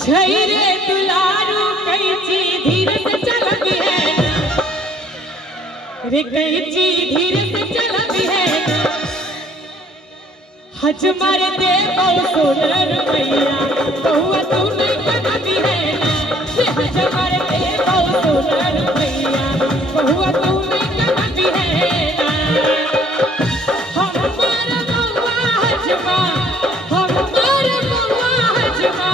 छैरे दुलारू कैची धीरे से चलबी है रे कैची धीरे से चलबी है हज मारे दे सोनर मैया बहुआ तू नहीं कनबी है रे हज मारे दे सोनर मैया बहुआ तू नहीं कनबी है हमारा बहुआ हजमा हमारा बहुआ हजमा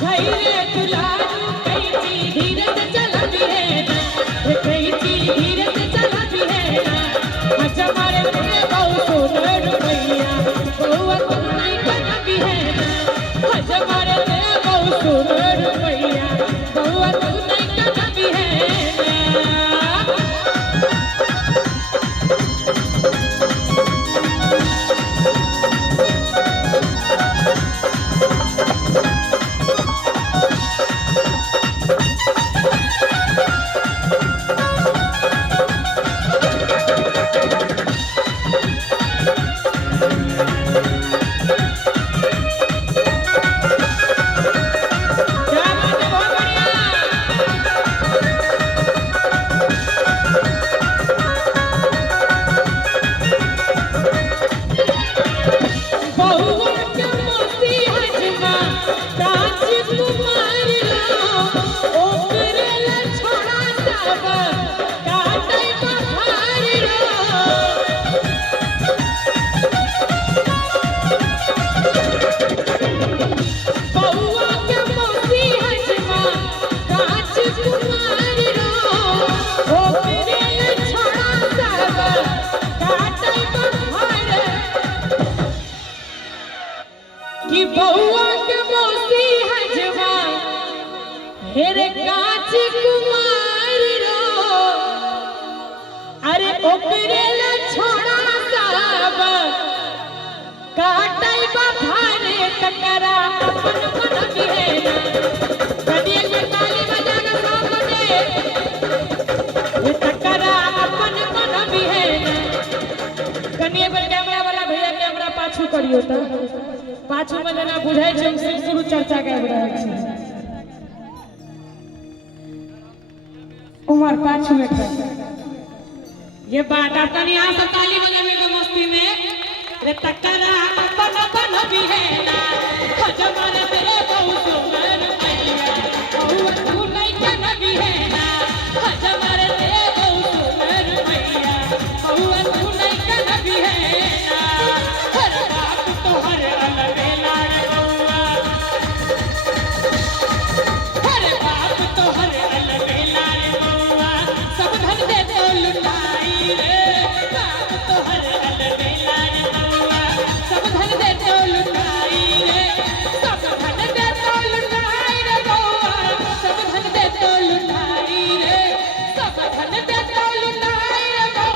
छैरे दुलारू कैची धीरे से चलबी है रे कैची धीरे से चलबी है हज मारे दे सोनर मैया बहुआ तू नहीं कनबी है हज मारे दे सोनर मैया बहुआ तू नहीं कनबी है कि बहुआ के मौसी हजवा हेरे कांच कुमार रो अरे ओकरे ला छोड़ा साहब काटई बफारे तकरा अपन मन बिहेना कदिए के ताली बजाना सामने ये तकरा अपन मन बिहेना कनिए पर कैमरा वाला भैया कैमरा पाछू करियो त पाछू में जना बुझाई छै शुरू चर्चा के रहल छै उमर पाछू में ये बात तनी आ सब ताली बजावे के मस्ती में रे तकरा अपन अपन भी है ना